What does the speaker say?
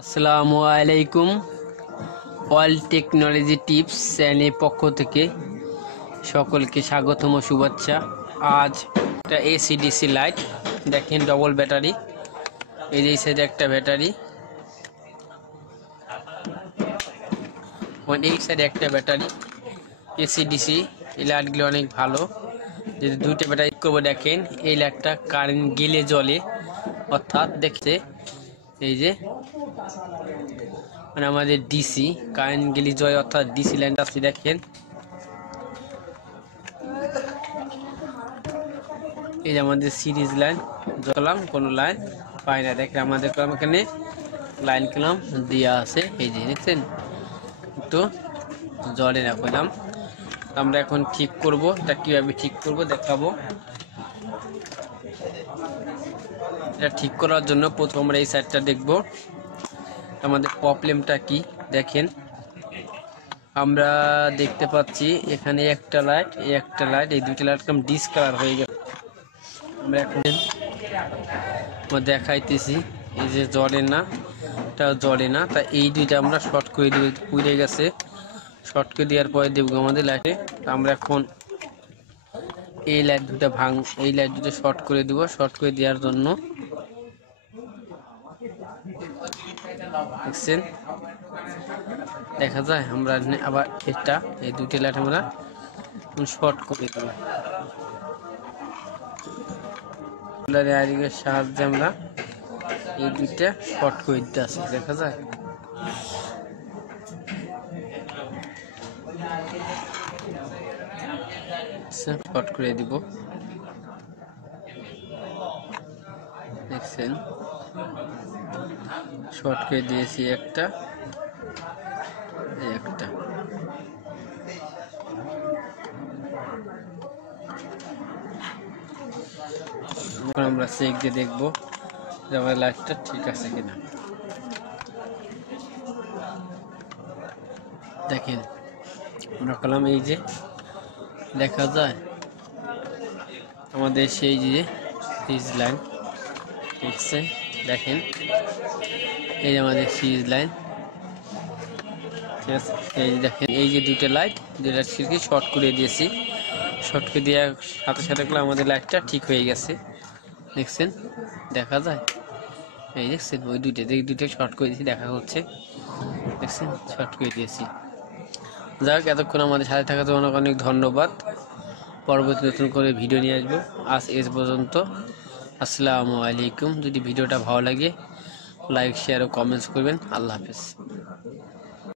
আসসালামু আলাইকুম। All technology tips চ্যানেলের পক্ষ থেকে সকলকে স্বাগতম ও শুভেচ্ছা। আজ একটা এসিডিসি লাইট দেখেন, ডবল ব্যাটারি। এই যে সাইডে একটা ব্যাটারি, এই সাইডে একটা ব্যাটারি। এসিডিসি এই লাইটগুলো অনেক ভালো। যদি দুইটা ব্যাটারি করবো, দেখেন এই লাইটটা কারেন্ট গেলে জ্বলে, অর্থাৎ দেখতে এই যে মানে আমাদের ডিসি কারেন্ট গেলে জয়, অর্থাৎ ডিসি লাইনটা আছে। দেখেন এই যে আমাদের সিরিজ লাইন জ্বলাম, কোনো লাইন পাই না। দেখেন আমাদের এখানে লাইন কলাম দেওয়া আছে, এই যে দেখছেন একটু জ্বলে না পেলাম। আমরা এখন ঠিক করব, এটা কিভাবে ঠিক করব দেখাবো। এটা ঠিক করার জন্য প্রথম আমরা এই সাইডটা দেখব, আমাদের প্রবলেমটা কি। দেখেন আমরা দেখতে পাচ্ছি এখানে একটা লাইট, এই দুইটা লাইট কম ডিসকালার হয়ে গেছে। আমরা এখন দেখাইতেছি, এই যে জ্বলে না, এটা জ্বলে না। তা এই দুইটা আমরা শর্ট করে দিব, পুড়ে গেছে। শর্ট করে দেওয়ার পরে দেবো আমাদের লাইটে। আমরা এখন এই লাইট দুটো এই লাইট দুটো শর্ট করে দিব। শর্ট করে দেওয়ার জন্য দেখছেন দেখা যায়, আমরা আবার এটা এই দুটি লাইট আমরা শর্ট করে দেব। সাহায্যে আমরা এই দুইটা শর্ট করে দিতে আসি, দেখা যায়। শর্ট করে দিব, দেখছেন শর্ট করে দিয়েছি একটা। আমরা চেক দিয়ে দেখবো যে আমার লাইটটা ঠিক আছে কিনা। দেখেন আমরা করলাম, এই যে দেখা যায় আমাদের সেই যে সিরিজ লাইন, দেখছেন দেখেন এই যে আমাদের সিরিজ লাইন, ঠিক আছে। এই যে দেখেন এই যে দুটো লাইট শর্ট করে দিয়েছি। শর্ট করে দেওয়ার সাথে সাথে আমাদের লাইটটা ঠিক হয়ে গেছে, দেখছেন দেখা যায়। এই দেখছেন ওই দুইটা শর্ট করে দিয়েছি, দেখা হচ্ছে, দেখছেন শর্ট করে দিয়েছি। যাক, এতক্ষণ আমাদের সাথে থাকার জন্য অনেক অনেক ধন্যবাদ। পরবর্তী নতুন করে ভিডিও নিয়ে আসবো। আজ এ পর্যন্ত, আসসালামু আলাইকুম। যদি ভিডিওটা ভালো লাগে লাইক, শেয়ার ও কমেন্টস করবেন। আল্লাহ হাফেজ।